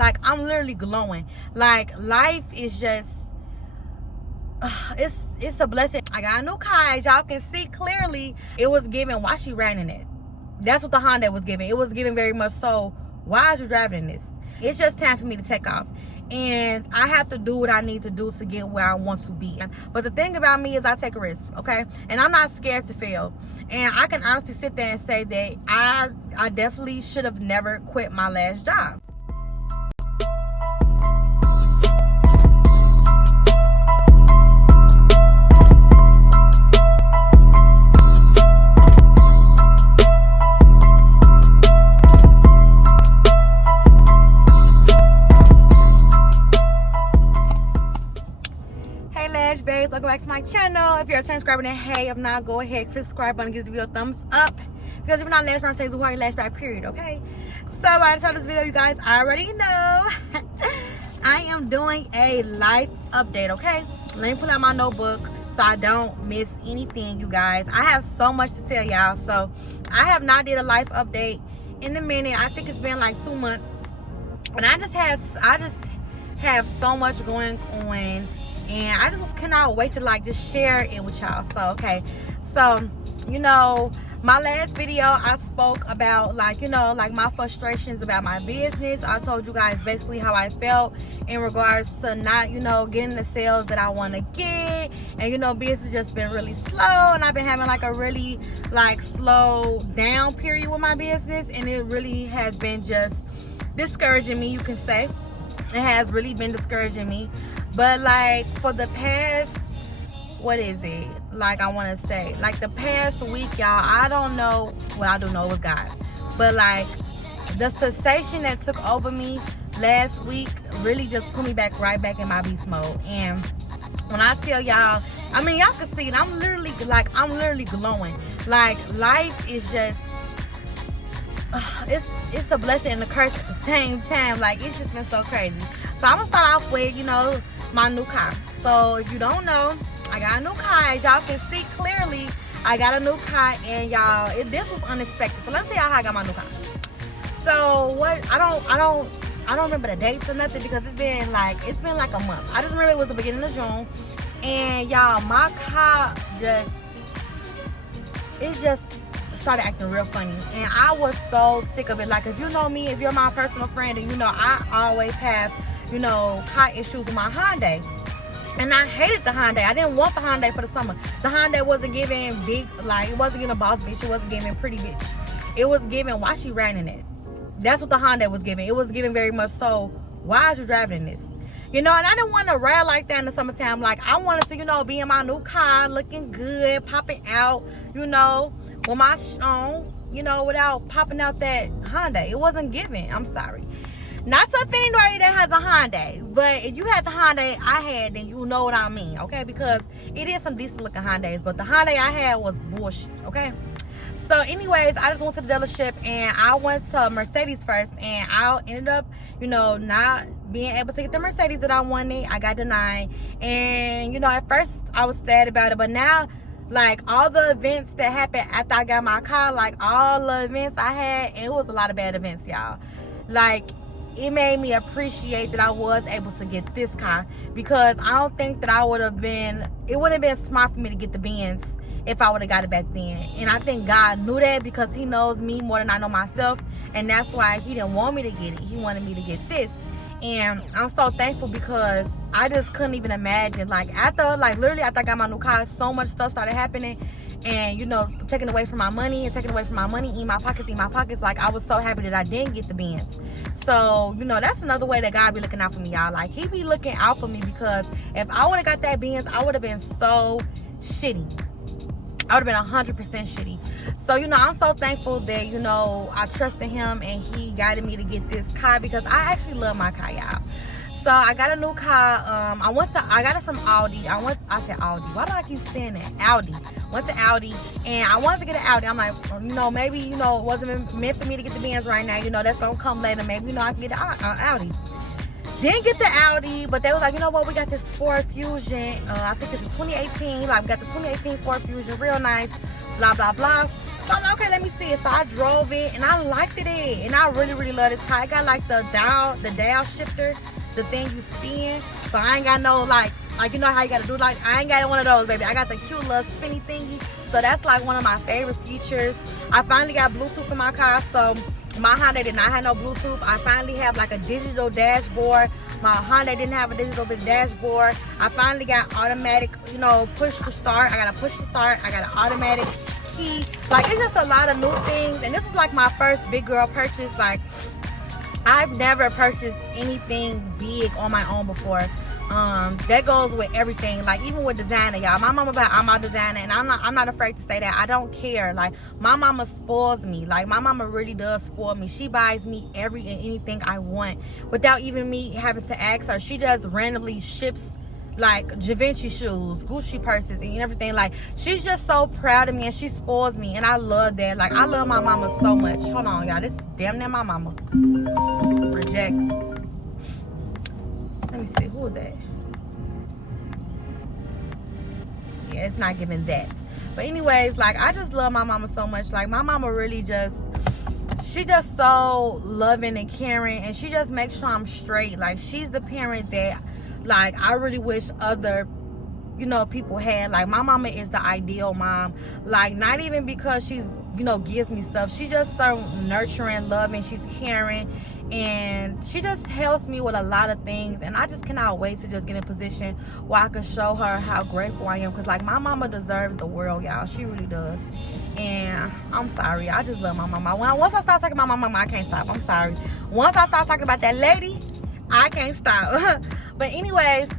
Like, I'm literally glowing. Like, life is just, it's a blessing. I got a new car, as y'all can see clearly. It was giving, why she ran in it? That's what the Honda was giving. It was giving very much so, why is you driving in this? It's just time for me to take off. And I have to do what I need to do to get where I want to be. But the thing about me is I take a risk, okay? And I'm not scared to fail. And I can honestly sit there and say that I definitely should have never quit my last job. Welcome back to my channel. If you're a subscriber, then hey, if not, go ahead, click subscribe button, give this video a thumbs up, because if you're not last round, says who are you last back, period. Okay, so by the time of this video, you guys already know I am doing a life update. Okay, let me pull out my notebook so I don't miss anything, you guys. I have so much to tell y'all. So I have not did a life update in a minute. I think it's been like 2 months, and I just have so much going on. And I just cannot wait to like just share it with y'all. So okay, so you know, my last video I spoke about like, you know, like my frustrations about my business. I told you guys basically how I felt in regards to not, you know, getting the sales that I want to get. And you know, business just been really slow, and I've been having like a really like slow down period with my business, and it really has been just discouraging me, you can say. It has really been discouraging me. But like for the past, what is it? Like I want to say, like the past week, y'all, I don't know. Well, I do know it was God. But like the sensation that took over me last week really just put me right back in my beast mode. And when I tell y'all, I mean, y'all can see it. I'm literally glowing. Like life is just, it's a blessing and a curse at the same time. Like it's just been so crazy. So I'm gonna start off with, you know, my new car. So if you don't know, I got a new car. As y'all can see clearly, I got a new car, and y'all, this was unexpected. So let me tell y'all how I got my new car. So what? I don't remember the dates or nothing, because it's been like a month. I just remember it was the beginning of June, and y'all, my car just started acting real funny, and I was so sick of it. Like, if you know me, if you're my personal friend, and you know I always have, you know, car issues with my Hyundai, and I hated the Hyundai. I didn't want the Hyundai for the summer. The Hyundai wasn't giving big, like it wasn't giving boss bitch. It wasn't giving pretty bitch. It was giving, why she ran in it? That's what the Hyundai was giving. It was giving very much so, why is you driving in this? You know, and I didn't want to ride like that in the summertime. Like, I wanted to, you know, be in my new car, looking good, popping out, you know, with my on, you know, without popping out that Hyundai. It wasn't giving. I'm sorry. Not to offend anybody that has a Hyundai, but if you had the Hyundai I had, then you know what I mean, okay? Because it is some decent looking Hyundais, but the Hyundai I had was bullshit, okay? So anyways, I just went to the dealership, and I went to Mercedes first, and I ended up, you know, not being able to get the Mercedes that I wanted. I got denied, and you know, at first I was sad about it, but now, like, all the events that happened after I got my car, like all the events I had, and it was a lot of bad events, y'all. Like, it made me appreciate that I was able to get this car, because I don't think that it would have been smart for me to get the Benz if I would have got it back then. And I think God knew that, because he knows me more than I know myself, and that's why he didn't want me to get it. He wanted me to get this. And I'm so thankful, because I just couldn't even imagine, like, literally after I got my new car, so much stuff started happening, and you know, taking away from my money, eating my pockets. Like, I was so happy that I didn't get the Benz. So, you know, that's another way that God be looking out for me, y'all. Like, he be looking out for me, because if I would have got that Benz, I would have been so shitty. I would have been 100% shitty. So, you know, I'm so thankful that, you know, I trusted him, and he guided me to get this car, because I actually love my car, y'all. So I got a new car. I got it from Aldi. I said Aldi. Why do I keep saying that? Aldi. Went to Aldi, and I wanted to get an Audi. I'm like, you know, maybe, you know, it wasn't meant for me to get the Benz right now. You know, that's gonna come later. Maybe, you know, I can get an Audi. Didn't get the Audi, but they was like, you know what? We got this Ford Fusion. I think it's a 2018. Like, we got the 2018 Ford Fusion, real nice. Blah blah blah. So I'm like, okay, let me see it. So I drove it and I liked it, and I really, really love this car. It got like the dial shifter, the thing you spin. So I ain't got no like you know how you gotta do, like, I ain't got one of those, baby. I got the cute little spinny thingy. So that's like one of my favorite features. I finally got Bluetooth in my car. So my Honda did not have no Bluetooth. I finally have like a digital dashboard. My Honda didn't have a digital dashboard. I finally got automatic, you know, push to start. I got a push to start. I got an automatic key. Like, it's just a lot of new things. And this is like my first big girl purchase. Like, I've never purchased anything big on my own before. That goes with everything, like even with designer, y'all. My mama about I'm a designer, and I'm not afraid to say that. I don't care. Like, my mama spoils me. Like, my mama really does spoil me. She buys me every and anything I want without even me having to ask her. She just randomly ships like Givenchy shoes, Gucci purses, and everything. Like, she's just so proud of me, and she spoils me, and I love that. Like, I love my mama so much. Hold on, y'all. This is damn near my mama. Rejects. Let me see, who is that? Yeah, it's not giving that. But anyways, like, I just love my mama so much. Like, my mama really just, she just so loving and caring, and she just makes sure I'm straight. Like, she's the parent that, like, I really wish other, you know, people had. Like, my mama is the ideal mom. Like, not even because she's, you know, gives me stuff. She just so nurturing, loving, she's caring, and she just helps me with a lot of things. And I just cannot wait to just get in a position where I can show her how grateful I am, because like, my mama deserves the world, y'all. She really does. And I'm sorry, I just love my mama. Once I start talking about my mama, I can't stop. I'm sorry. Once I start talking about that lady, I can't stop. But anyways,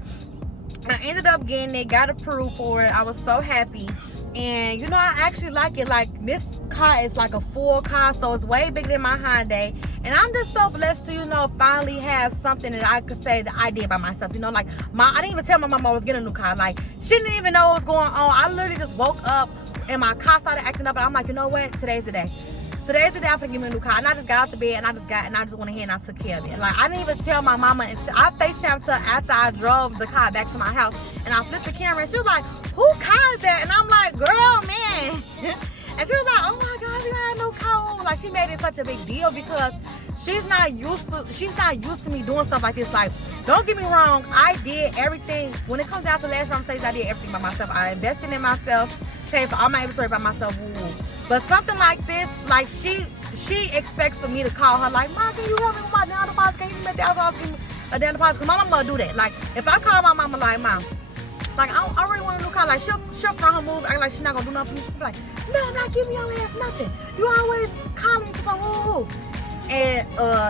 I ended up getting it, got approved for it. I was so happy. And you know, I actually like it. Like, this car is like a full car, so it's way bigger than my Hyundai. And I'm just so blessed to, you know, finally have something that I could say that I did by myself. You know, like, I didn't even tell my mama I was getting a new car. Like, she didn't even know what was going on. I literally just woke up and my car started acting up, and I'm like, you know what? Today's the day. Today's the day I'm gonna give me a new car. And I just got out the bed, and I just went ahead and I took care of it. Like, I didn't even tell my mama until I FaceTimed her after I drove the car back to my house, and I flipped the camera, and she was like, who car is that? And I'm like, girl, man. And she was like, oh my God, you got a new car. Like, she made it such a big deal because she's not used to me doing stuff like this. Like, don't get me wrong, I did everything. When it comes down to LASH Conversations, I did everything by myself. I invested in myself, paid for all my inventory by myself. Woo-woo. But something like this, like, she expects for me to call her, like, Mom, can you help me with my down deposit? Can you give me a down deposit? Because my mama do that. Like, if I call my mama, like, Mom, like, I really want a new car. Like, she'll front her move, act like she's not gonna do nothing for me. She'll be like, no, I'm not giving your ass nothing. You always calling me because I'm woo. And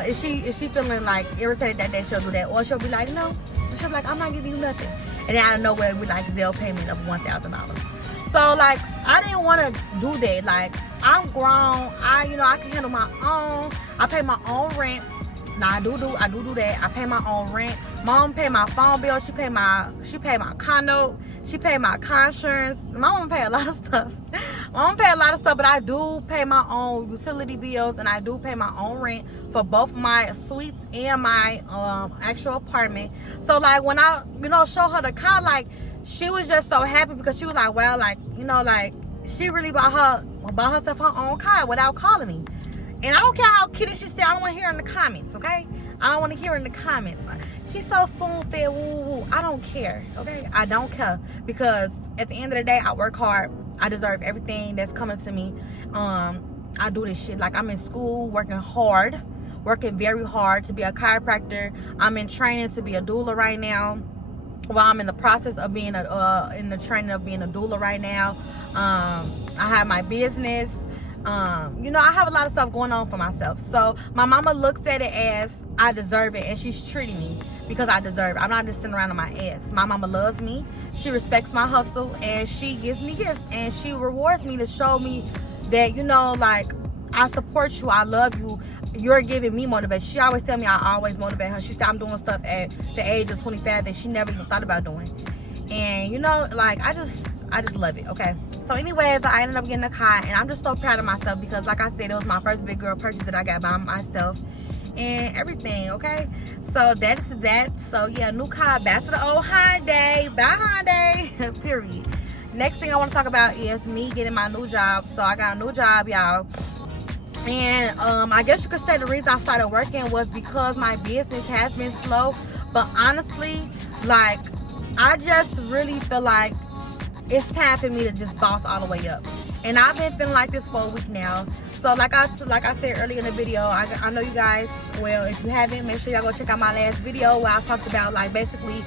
if she feeling like irritated that day, she'll do that. Or she'll be like, no. She'll be like, I'm not giving you nothing. And then out of nowhere, we like Zelle payment of $1,000. So, like, I didn't want to do that. Like, I'm grown. I can handle my own. I pay my own rent. Now, I do that. I pay my own rent. Mom pay my phone bill. She pay my car note. She pay my car insurance. My mom pay a lot of stuff. My mom pay a lot of stuff, but I do pay my own utility bills, and I do pay my own rent for both my suites and my actual apartment. So, like, when I, show her the car, like, she was just so happy because she was like, wow, like, like, she really bought herself her own car without calling me. And I don't care how kiddie she said. I don't want to hear her in the comments, okay? I don't want to hear her in the comments. She's so spoon-fed, woo-woo. I don't care, okay? I don't care. Because at the end of the day, I work hard. I deserve everything that's coming to me. I do this shit. Like, I'm in school, working very hard to be a chiropractor. I'm in training to be a doula right now. Well, I'm in the process of being in the training of being a doula right now. I have my business. I have a lot of stuff going on for myself. So my mama looks at it as I deserve it, and she's treating me because I deserve it. I'm not just sitting around on my ass. My mama loves me. She respects my hustle, and she gives me gifts, and she rewards me to show me that, like, I support you, I love you, you're giving me motivation. She always tell me I always motivate her. She said I'm doing stuff at the age of 25 that she never even thought about doing. And like, I just love it, okay? So anyways, I ended up getting a car, and I'm just so proud of myself because, like I said, it was my first big girl purchase that I got by myself and everything, okay? So that's that. So yeah, new car, back to the old Hyundai. Bye Hyundai. Period. next thing I want to talk about is me getting my new job. So I got a new job, y'all. And I guess you could say the reason I started working was because my business has been slow. But honestly, like, I just really feel like it's time for me to just boss all the way up. And I've been feeling like this for a week now. So like I said earlier in the video, I know you guys, well, if you haven't, make sure y'all go check out my last video where I talked about, like, basically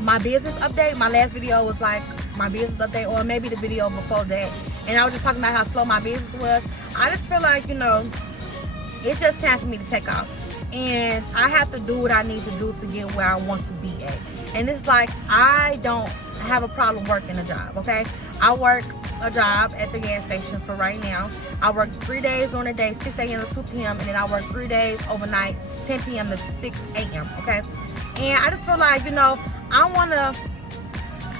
my business update. My last video was like my business update, or maybe the video before that, and I was just talking about how slow my business was. I just feel like, you know, it's just time for me to take off, and I have to do what I need to do to get where I want to be at. And it's like, I don't have a problem working a job, okay? I work a job at the gas station for right now. I work 3 days during the day, 6 a.m. to 2 p.m. and then I work 3 days overnight, 10 p.m. to 6 a.m. okay? And I just feel like, you know, I want to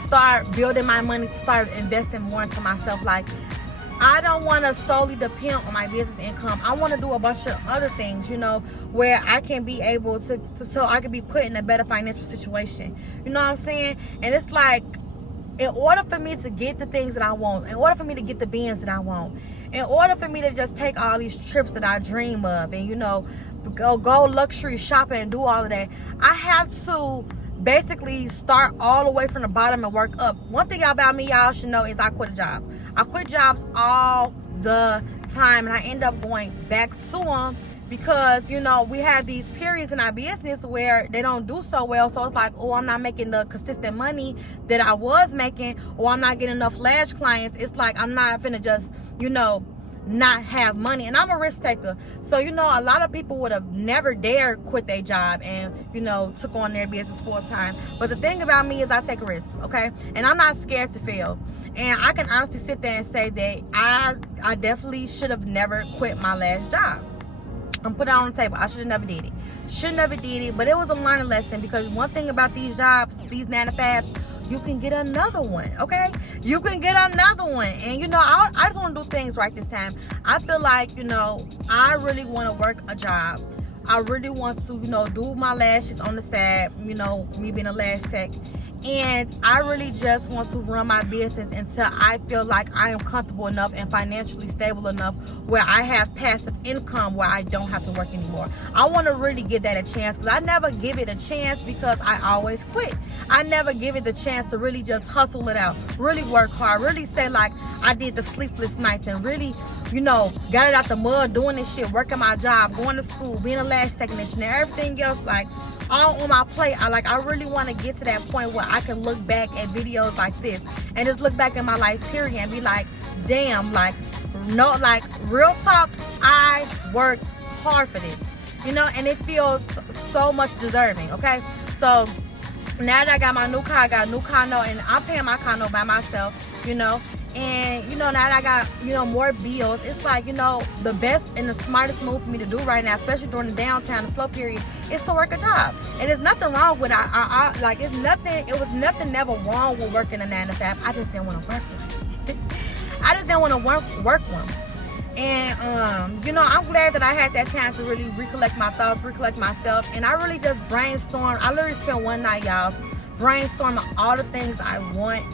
start building my money, to start investing more into myself. Like, I don't want to solely depend on my business income. I want to do a bunch of other things, you know, where I can be able to, so I can be put in a better financial situation. You know what I'm saying? And it's like, in order for me to get the things that I want, in order for me to get the Benz that I want, in order for me to just take all these trips that I dream of, and, you know, go luxury shopping and do all of that, I have to basically start all the way from the bottom and work up. One thing about me, y'all should know, is I quit a job. I quit jobs all the time, and I end up going back to them because, you know, we have these periods in our business where they don't do so well. So it's like, oh, I'm not making the consistent money that I was making, or I'm not getting enough LASH clients. It's like, I'm not finna just, you know, not have money. And I'm a risk taker, so, you know, a lot of people would have never dared quit their job and, you know, took on their business full time. But the thing about me is I take risks, okay? And I'm not scared to fail. And I can honestly sit there and say that I definitely should have never quit my last job. I'm putting it on the table. I should have never did it. Should never did it. But it was a learning lesson, because one thing about these jobs, these 9 to 5s, you can get another one, okay? You can get another one. And, you know, I just want to do things right this time. I feel like, you know, I really want to work a job. I really want to, you know, do my lashes on the side, you know, me being a lash tech. And I really just want to run my business until I feel like I am comfortable enough and financially stable enough where I have passive income, where I don't have to work anymore. I want to really give that a chance, because I never give it a chance because I always quit. I never give it the chance to really just hustle it out, really work hard, really say like I did the sleepless nights, and really, you know, got it out the mud, doing this shit, working my job, going to school, being a lash technician, and everything else, like, all on my plate. I really want to get to that point where I can look back at videos like this and just look back in my life period and be like, damn, like, no, like, real talk, I worked hard for this, you know, and it feels so much deserving, okay? So now that I got my new car, I got a new condo, and I'm paying my condo by myself, you know. And, you know, now that I got, you know, more bills, it's like, you know, the best and the smartest move for me to do right now, especially during the downtime, the slow period, is to work a job. And there's nothing wrong with it. It was nothing never wrong with working a 9 to 5. I just didn't want to work one. I just didn't want to work one. And, you know, I'm glad that I had that time to really recollect my thoughts, recollect myself. And I really just brainstormed. I literally spent one night, y'all, brainstorming all the things I want,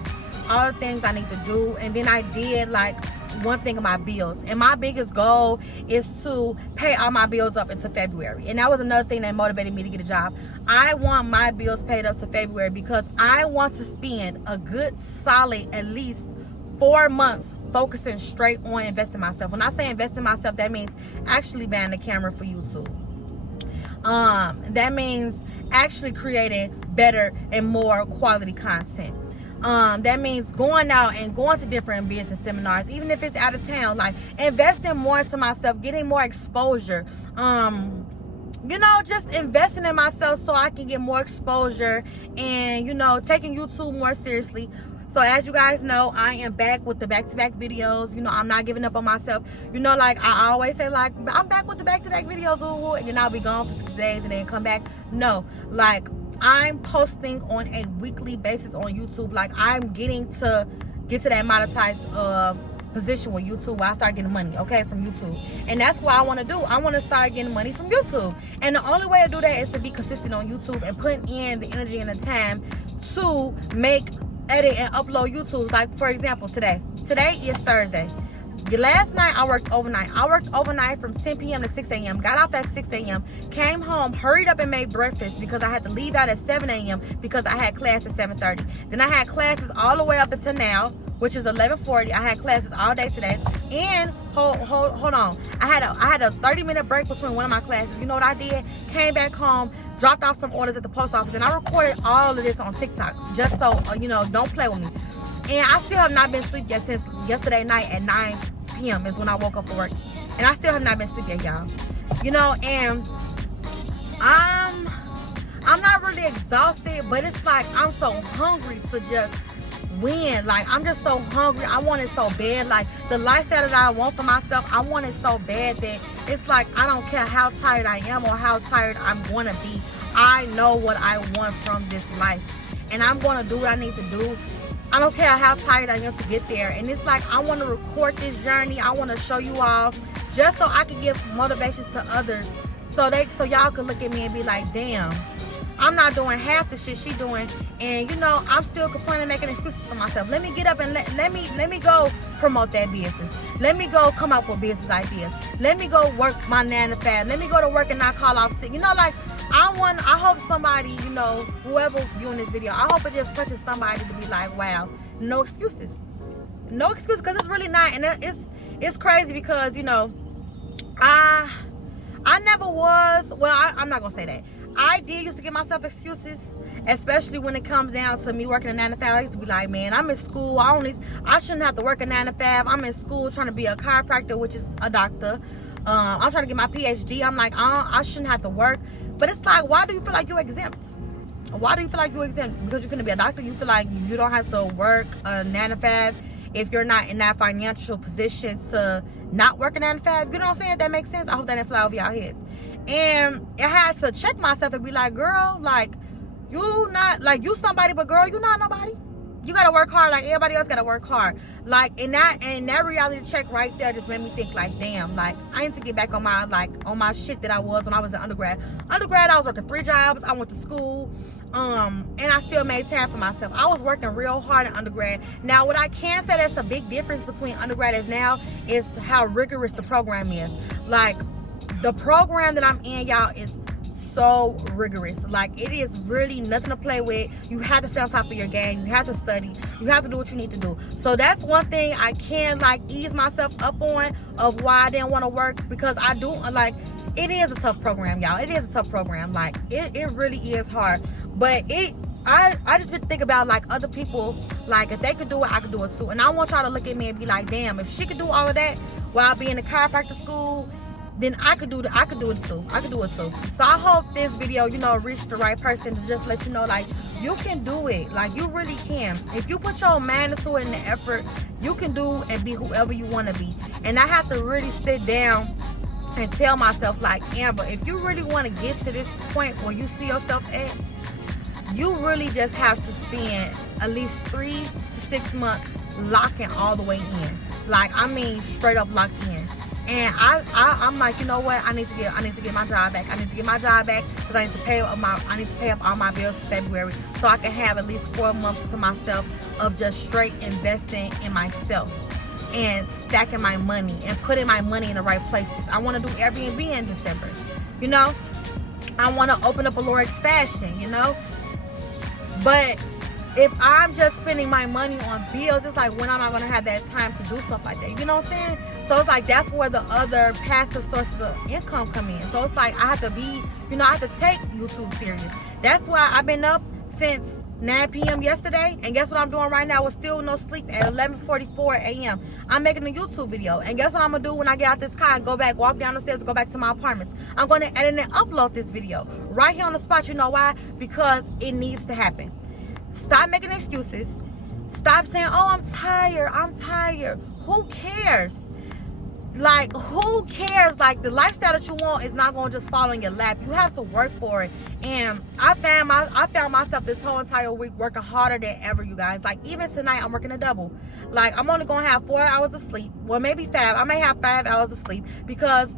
all the things I need to do. And then I did like one thing of my bills, and my biggest goal is to pay all my bills up into February. And that was another thing that motivated me to get a job. I want my bills paid up to February because I want to spend a good solid at least 4 months focusing straight on investing myself. When I say investing myself, that means actually buying the camera for YouTube. That means actually creating better and more quality content. That means going out and going to different business seminars, even if it's out of town, like investing more into myself, getting more exposure, you know, just investing in myself so I can get more exposure, and, you know, taking YouTube more seriously. So as you guys know, I am back with the back-to-back videos. You know, I'm not giving up on myself. You know, like I always say, like, I'm back with the back-to-back videos, and then I'll be gone for 6 days and then come back. No, like, I'm posting on a weekly basis on YouTube. Like, I'm getting to get to that monetized position with YouTube where I start getting money, okay, from YouTube. And that's what I want to do. I want to start getting money from YouTube. And the only way to do that is to be consistent on YouTube and putting in the energy and the time to make edit and upload YouTube. Like, for example, today is Thursday. Last night I worked overnight. I worked overnight from 10 p.m. to 6 a.m. Got off at 6 a.m. Came home, hurried up and made breakfast because I had to leave out at 7 a.m. because I had class at 7:30. Then I had classes all the way up until now, which is 11:40. I had classes all day today. And hold on. I had a 30-minute break between one of my classes. You know what I did? Came back home, dropped off some orders at the post office, and I recorded all of this on TikTok just so don't play with me. And I still have not been asleep yet since yesterday night at 9 p.m. is when I woke up for work. And I still have not been asleep yet, y'all. And I'm not really exhausted, but it's like I'm so hungry to just win. Like, I'm just so hungry. I want it so bad. Like, the lifestyle that I want for myself, I want it so bad that it's like I don't care how tired I am or how tired I'm going to be. I know what I want from this life. And I'm going to do what I need to do. I don't care how tired I am to get there. And it's like I want to record this journey. I want to show you all just so I can give motivations to others. So y'all can look at me and be like, damn, I'm not doing half the shit she doing. And I'm still complaining, making excuses for myself. Let me get up and let me go promote that business. Let me go come up with business ideas. Let me go work my 9 to 5. Let me go to work and not call off sick. I hope somebody, whoever viewing this video, I hope it just touches somebody to be like, wow, no excuses. No excuses, because it's really not. And it's crazy because, I never was, well, I'm not going to say that. I did used to give myself excuses, especially when it comes down to me working a 9 to 5. I used to be like, man, I'm in school. I shouldn't have to work a 9 to 5. I'm in school trying to be a chiropractor, which is a doctor. I'm trying to get my PhD. I'm like, I shouldn't have to work. But it's like, why do you feel like you're exempt? Why do you feel like you're exempt? Because you're finna be a doctor? You feel like you don't have to work a 9 to 5 if you're not in that financial position to not work a 9 to 5? You know what I'm saying? That makes sense. I hope that didn't fly over y'all heads. And I had to check myself and be like, girl, like, you somebody, but girl, you not nobody. You gotta work hard like everybody else gotta work hard. Like, and that reality check right there just made me think like, damn, like, I need to get back on my shit that I was when I was in undergrad. Undergrad, I was working 3 jobs. I went to school, and I still made time for myself. I was working real hard in undergrad. Now, what I can say that's the big difference between undergrad and now is how rigorous the program is. Like, the program that I'm in, y'all, is so rigorous. Like, it is really nothing to play with. You have to stay on top of your game. You have to study. You have to do what you need to do. So that's one thing I can ease myself up on of why I didn't want to work, because I do it is a tough program, y'all. It is a tough program. Like, it really is hard. But I just been thinking about other people, if they could do it, I could do it too. And I want y'all to look at me and be like, damn, if she could do all of that while being in chiropractor school, then I could do it too. I could do it too. So I hope this video, reached the right person to just let you know, you can do it. You really can. If you put your mind into it and the effort, you can do and be whoever you want to be. And I have to really sit down and tell myself, Amber, if you really want to get to this point where you see yourself at, you really just have to spend at least 3 to 6 months locking all the way in. Straight up locked in. And I'm like, you know what? I need to get my job back. I need to get my job back because I need to pay up all my bills in February, so I can have at least 4 months to myself of just straight investing in myself and stacking my money and putting my money in the right places. I want to do Airbnb in December. I want to open up a Lorix Fashion. But if I'm just spending my money on bills, it's like, when am I going to have that time to do stuff like that? You know what I'm saying? So it's like, that's where the other passive sources of income come in. So it's like, I have to be, I have to take YouTube serious. That's why I've been up since 9 p.m. yesterday. And guess what I'm doing right now with still no sleep at 11:44 a.m. I'm making a YouTube video. And guess what I'm going to do when I get out this car and walk down the stairs, go back to my apartments? I'm going to edit and upload this video right here on the spot. You know why? Because it needs to happen. Stop making excuses. Stop saying, oh, I'm tired. Who cares? Who cares? The lifestyle that you want is not going to just fall in your lap. You have to work for it. And I found myself this whole entire week working harder than ever, you guys. Even tonight, I'm working a double. I'm only going to have 4 hours of sleep. Well, maybe 5. I may have 5 hours of sleep, because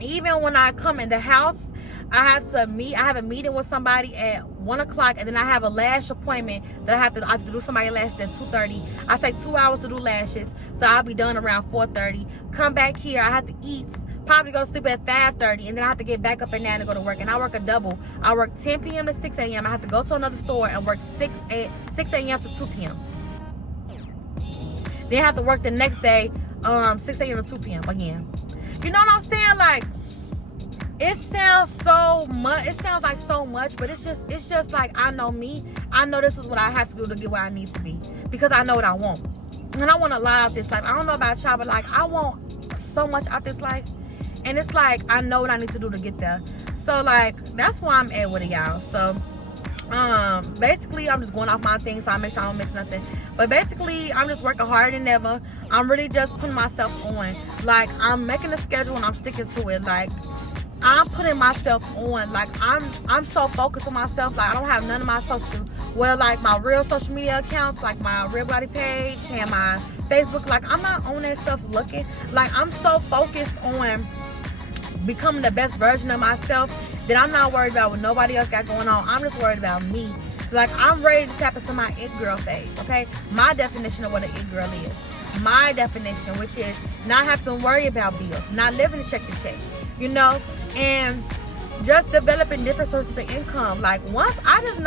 even when I come in the house, I have a meeting with somebody at 1 o'clock, and then I have a lash appointment that I have to do somebody's lashes at 2:30. I take 2 hours to do lashes, so I'll be done around 4:30. Come back here, I have to eat, probably go to sleep at 5:30, and then I have to get back up at 9 to go to work. And I work a double. I work 10 p.m. to 6 a.m. I have to go to another store and work 6 a.m. to 2 p.m. Then I have to work the next day, 6 a.m. to 2 p.m. again. You know what I'm saying? Like, it sounds so much. It sounds like so much, but it's just like, I know me. I know this is what I have to do to get where I need to be, because I know what I want. And I want a lot out this life. I don't know about y'all, but like, I want so much out this life. And it's like, I know what I need to do to get there. So like, that's why I'm at with it, y'all. So basically, I'm just going off my things so I make sure I don't miss nothing. But basically, I'm just working harder than ever. I'm really just putting myself on. Like, I'm making a schedule and I'm sticking to it. Like, I'm putting myself on. Like, I'm so focused on myself. Like, I don't have none of my like my real social media accounts, like my Real Body page and my Facebook. Like, I'm not on that stuff looking. Like, I'm so focused on becoming the best version of myself that I'm not worried about what nobody else got going on. I'm just worried about me. Like, I'm ready to tap into my it girl phase, okay? My definition of what an it girl is. My definition, which is not have to worry about bills, not living check to check, you know? And just developing different sources of income. Like, once I get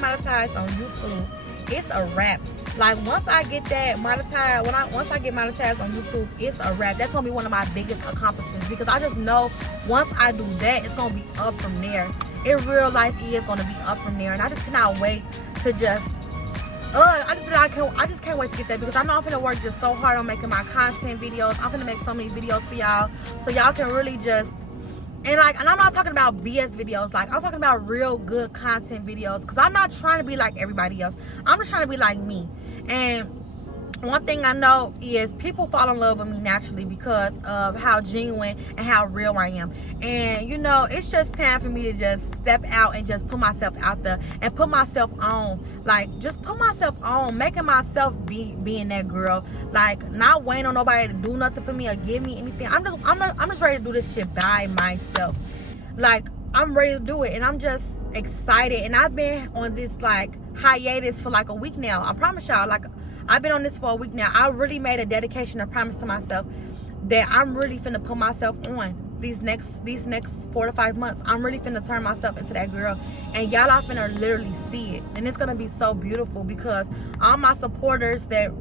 monetized on YouTube, it's a wrap. Like, once I get that monetized, once I get monetized on YouTube, it's a wrap. That's gonna be one of my biggest accomplishments, because I just know once I do that, it's gonna be up from there. In real life, it's gonna be up from there, and I just cannot wait to just. I just can't wait to get that, because I know I'm gonna work just so hard on making my content videos. I'm gonna make so many videos for y'all, so y'all can really just. And I'm not talking about BS videos. Like, I'm talking about real good content videos, because I'm not trying to be like everybody else. I'm just trying to be like me. And one thing I know is people fall in love with me naturally because of how genuine and how real I am. And, you know, it's just time for me to just step out and just put myself out there and put myself on. Like, just put myself on, making myself being that girl. Like, not waiting on nobody to do nothing for me or give me anything. I'm just ready to do this shit by myself. Like, I'm ready to do it, and I'm just excited. And I've been on this like hiatus for like a week now. I promise y'all, like, I've been on this for a week now. I really made a dedication, a promise to myself that I'm really finna put myself on these next 4 to 5 months. I'm really finna turn myself into that girl, and y'all are finna literally see it. And it's gonna be so beautiful, because all my supporters that,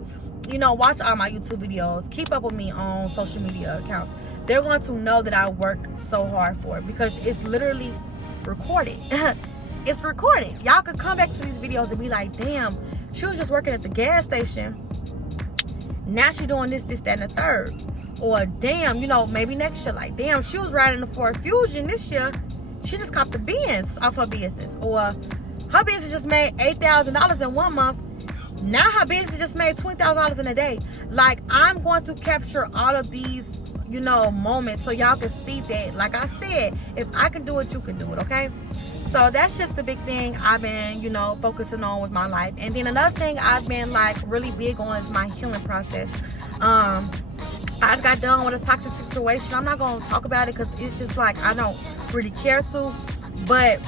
you know, watch all my YouTube videos, keep up with me on social media accounts, they're going to know that I worked so hard for it, because it's literally recorded. It's recorded. Y'all could come back to these videos and be like, damn, she was just working at the gas station, now she doing this, that, and the third. Or damn, you know, maybe next year, like, damn, she was riding the Ford Fusion this year, she just copped the Benz off her business. Or her business just made $8,000 in 1 month, now her business just made $20,000 in a day. Like, I'm going to capture all of these, you know, moments, so y'all can see that, like I said, if I can do it, you can do it, okay? So that's just the big thing I've been, you know, focusing on with my life. And then another thing I've been like really big on is my healing process. I just got done with a toxic situation. I'm not going to talk about it, because it's just like, I don't really care to, but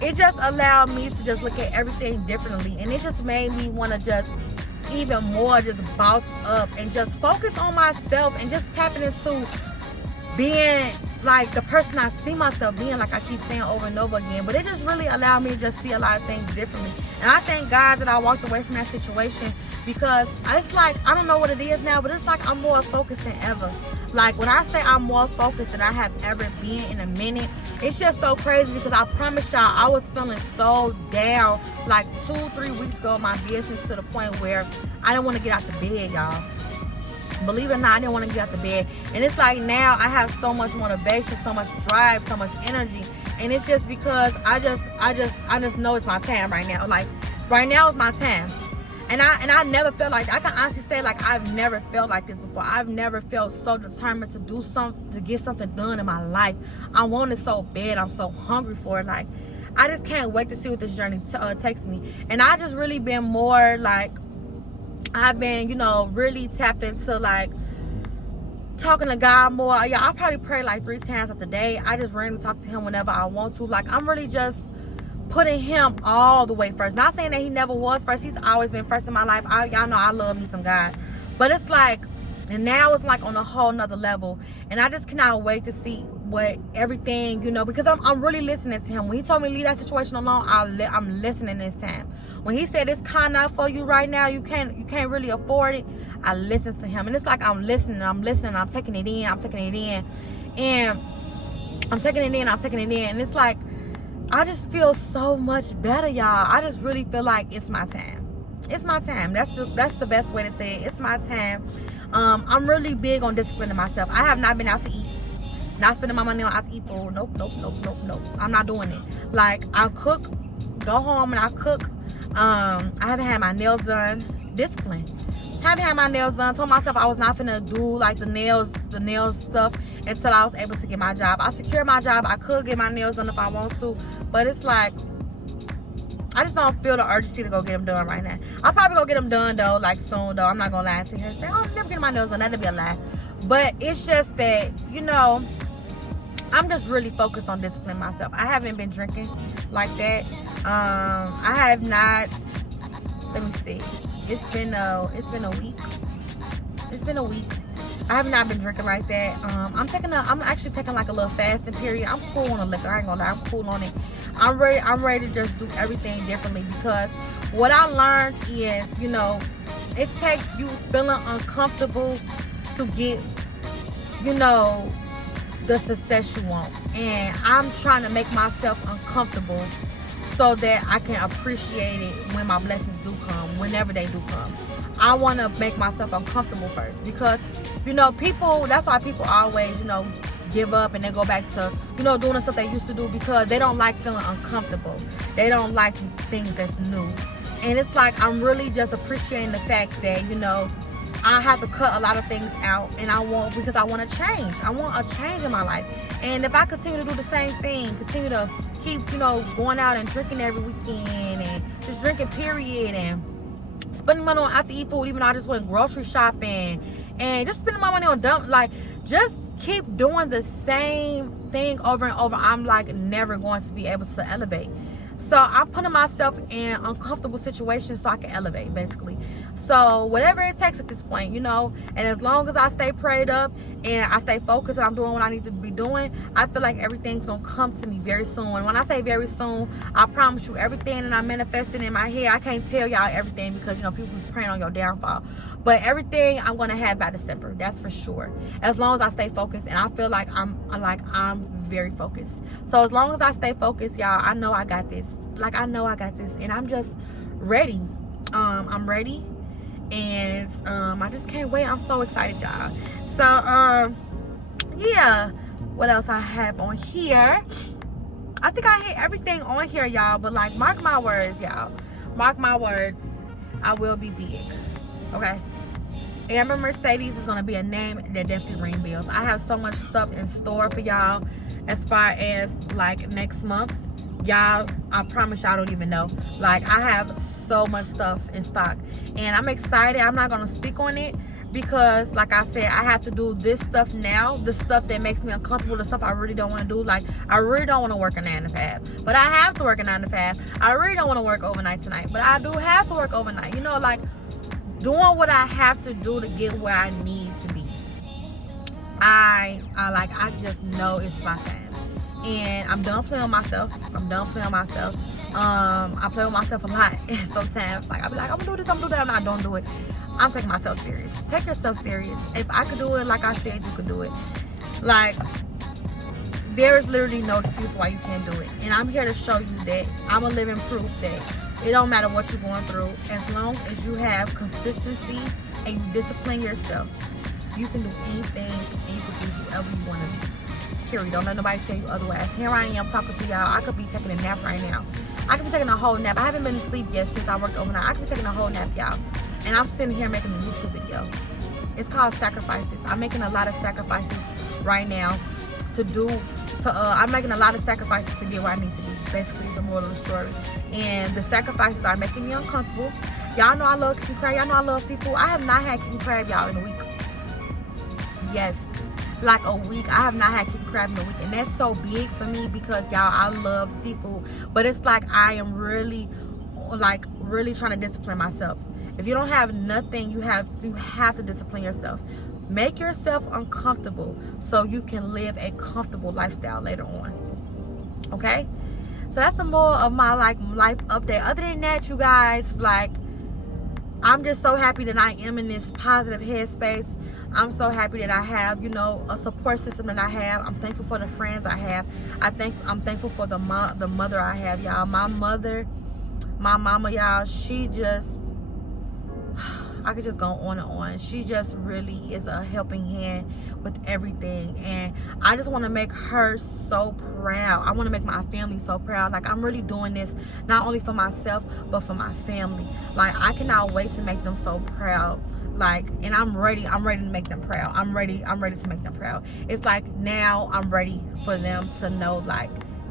it just allowed me to just look at everything differently. And it just made me want to just even more just boss up and just focus on myself and just tapping into being like the person I see myself being, like I keep saying over and over again. But it just really allowed me to just see a lot of things differently. And I thank God that I walked away from that situation, because it's like, I don't know what it is now, but it's like I'm more focused than ever. Like, when I say I'm more focused than I have ever been in a minute, it's just so crazy, because I promise y'all, I was feeling so down like 2-3 weeks ago in my business, to the point where I didn't want to get out the bed, y'all. Believe it or not, I didn't want to get out the bed. And it's like, now I have so much motivation, so much drive, so much energy. And it's just because I just know it's my time right now. Like, right now is my time. And I never felt like, I can honestly say, like, I've never felt like this before. I've never felt so determined to do something, to get something done in my life. I want it so bad. I'm so hungry for it. Like, I just can't wait to see what this journey takes me. And I just really been more like, I've been, you know, really tapped into like talking to God more. Yeah, I probably pray like 3 times a day. I just randomly talk to him whenever I want to. Like, I'm really just putting him all the way first. Not saying that he never was first. He's always been first in my life. Y'all know I love me some God. But it's like, and now it's like on a whole nother level. And I just cannot wait to see what everything, you know, because I'm really listening to him. When he told me to leave that situation alone, I'm listening this time. When he said it's kind of for you right now, you can't really afford it, I listen to him. And it's like I'm listening, I'm taking it in, and I'm taking it in, and it's like I just feel so much better, y'all. I just really feel like it's my time. It's my time. That's the best way to say it. It's my time. I'm really big on disciplining myself. I have not been out to eat. Not spending my money on out to eat food. Nope. I'm not doing it. Like, I cook, go home and I cook. I haven't had my nails done. Discipline. Haven't had my nails done. Told myself I was not finna do like the nails stuff until I was able to get my job. I secured my job. I could get my nails done if I want to, but it's like I just don't feel the urgency to go get them done right now. I'll probably go get them done though, like soon though. I'm not gonna lie and sit here and say, oh, I'm never getting my nails done. That'd be a lie. But it's just that, you know, I'm just really focused on disciplining myself. I haven't been drinking like that. I have not. Let me see. It's been a week. It's been a week. I have not been drinking like that. I'm actually taking like a little fasting period. I'm cool on the liquor. I ain't gonna lie. I'm cool on it. I'm ready to just do everything differently, because what I learned is, you know, it takes you feeling uncomfortable to get, you know, the success you want. And I'm trying to make myself uncomfortable so that I can appreciate it when my blessings do come, whenever they do come. I want to make myself uncomfortable first, because, you know, people, that's why people always, you know, give up and they go back to, you know, doing the stuff they used to do, because they don't like feeling uncomfortable. They don't like things that's new. And it's like, I'm really just appreciating the fact that, you know, I have to cut a lot of things out, and because I want to change. I want a change in my life. And if I continue to do the same thing, continue to keep, you know, going out and drinking every weekend and just drinking period, and spending money on out to eat food, even though I just went grocery shopping, and just spending my money on dump, like, just keep doing the same thing over and over, I'm like never going to be able to elevate. So I'm putting myself in uncomfortable situations so I can elevate, basically. So whatever it takes at this point, you know, and as long as I stay prayed up and I stay focused and I'm doing what I need to be doing, I feel like everything's gonna come to me very soon. And when I say very soon, I promise you, everything that I'm manifesting in my head, I can't tell y'all everything, because, you know, people be praying on your downfall. But everything I'm gonna have by December, that's for sure. As long as I stay focused, and I feel like I'm very focused. So as long as I stay focused, y'all, I know I got this. Like, I know I got this, and I'm just ready. I'm ready, and I just can't wait. I'm so excited, y'all. So yeah, what else I have on here? I think I hit everything on here, y'all. But like, mark my words, y'all. Mark my words. I will be big. Okay. Amber Mercedes is gonna be a name that definitely ring bells. I have so much stuff in store for y'all as far as like next month. Y'all, I promise y'all don't even know. Like, I have so much stuff in stock, and I'm excited. I'm not gonna speak on it, because like I said, I have to do this stuff now, the stuff that makes me uncomfortable, the stuff I really don't want to do. Like, I really don't want to work a 9 to 5, but I have to work a 9 to 5. I really don't want to work overnight tonight, but I do have to work overnight, you know, like doing what I have to do to get where I need to be. I just know it's my time. And I'm done playing with myself. I play with myself a lot. And sometimes, like, I'll be like, I'm gonna do this, I'm gonna do that. I'm not, don't do it. I'm taking myself serious. Take yourself serious. If I could do it, like I said, you could do it. Like, there is literally no excuse why you can't do it. And I'm here to show you that I'm a living proof that it don't matter what you're going through. As long as you have consistency and you discipline yourself, you can do anything, and you can be whoever you want to be. Period. Don't let nobody tell you otherwise. Here I am talking to y'all. I could be taking a nap right now. I could be taking a whole nap. I haven't been asleep yet since I worked overnight. I could be taking a whole nap, y'all. And I'm sitting here making a YouTube video. It's called Sacrifices. I'm making a lot of sacrifices right now I'm making a lot of sacrifices to get where I need to be. Basically, the moral of the story. And the sacrifices are making me uncomfortable. Y'all know I love king crab. Y'all know I love seafood. I have not had king crab, y'all, in a week. Yes. like a week. I have not had king crab in a week, and that's so big for me because y'all, I love seafood, but it's like I am really trying to discipline myself. If you don't have nothing, you have to discipline yourself. Make yourself uncomfortable so you can live a comfortable lifestyle later on. Okay? So that's the more of my life update. Other than that, you guys, I'm just so happy that I am in this positive headspace. I'm so happy that I have, a support system that I have. I'm thankful for the friends I have. I'm thankful for the mother I have, y'all. My mama, y'all, she just, I could just go on and on. She just really is a helping hand with everything, and I just want to make her so proud. I want to make my family so proud. I'm really doing this not only for myself but for my family. I cannot wait to make them so proud. And I'm ready to make them proud. I'm ready to make them proud. It's now I'm ready for them to know,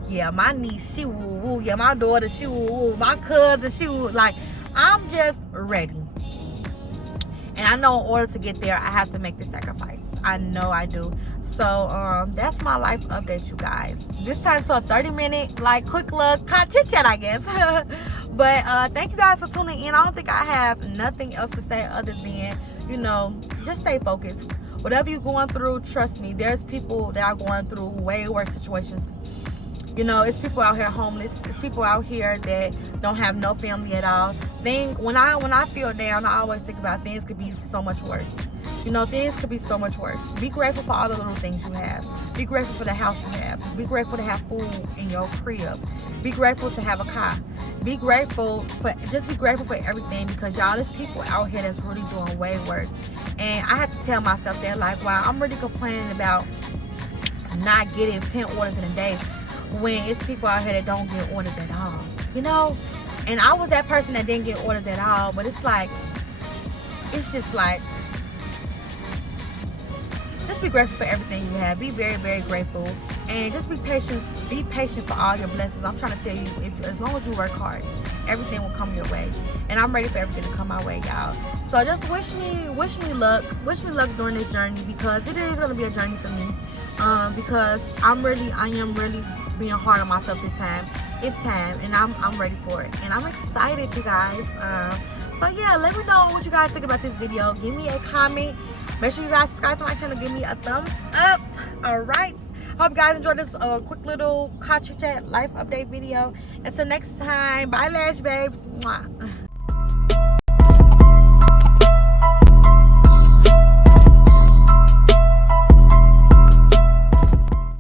yeah, my niece, she woo woo. Yeah, my daughter, she woo woo. My cousin, she woo. I'm just ready. And I know in order to get there, I have to make the sacrifice. I know I do. So that's my life update, you guys. This turned to a 30-minute quick look chit chat, I guess. But thank you guys for tuning in. I don't think I have nothing else to say other than, just stay focused. Whatever you're going through, trust me, there's people that are going through way worse situations. It's people out here homeless. It's people out here that don't have no family at all. When I feel down, I always think about things could be so much worse. Things could be so much worse. Be grateful for all the little things you have. Be grateful for the house you have. Be grateful to have food in your crib. Be grateful to have a car. Be grateful for everything, because y'all, there's people out here that's really doing way worse. And I have to tell myself that, wow, I'm really complaining about not getting 10 orders in a day, when it's people out here that don't get orders at all, and I was that person that didn't get orders at all. But it's just just be grateful for everything you have. Be very, very grateful, and just be patient for all your blessings. I'm trying to tell you, as long as you work hard, everything will come your way, and I'm ready for everything to come my way, y'all. So just wish me luck during this journey, because it is going to be a journey for me, because I am really being hard on myself this time. It's time, and I'm ready for it, and I'm excited, you guys. So yeah, let me know what you guys think about this video. Give me a comment. Make sure you guys subscribe to my channel. Give me a thumbs up. All right, hope you guys enjoyed this quick little chit chat life update video. Until next time, bye, Lash babes. Mwah.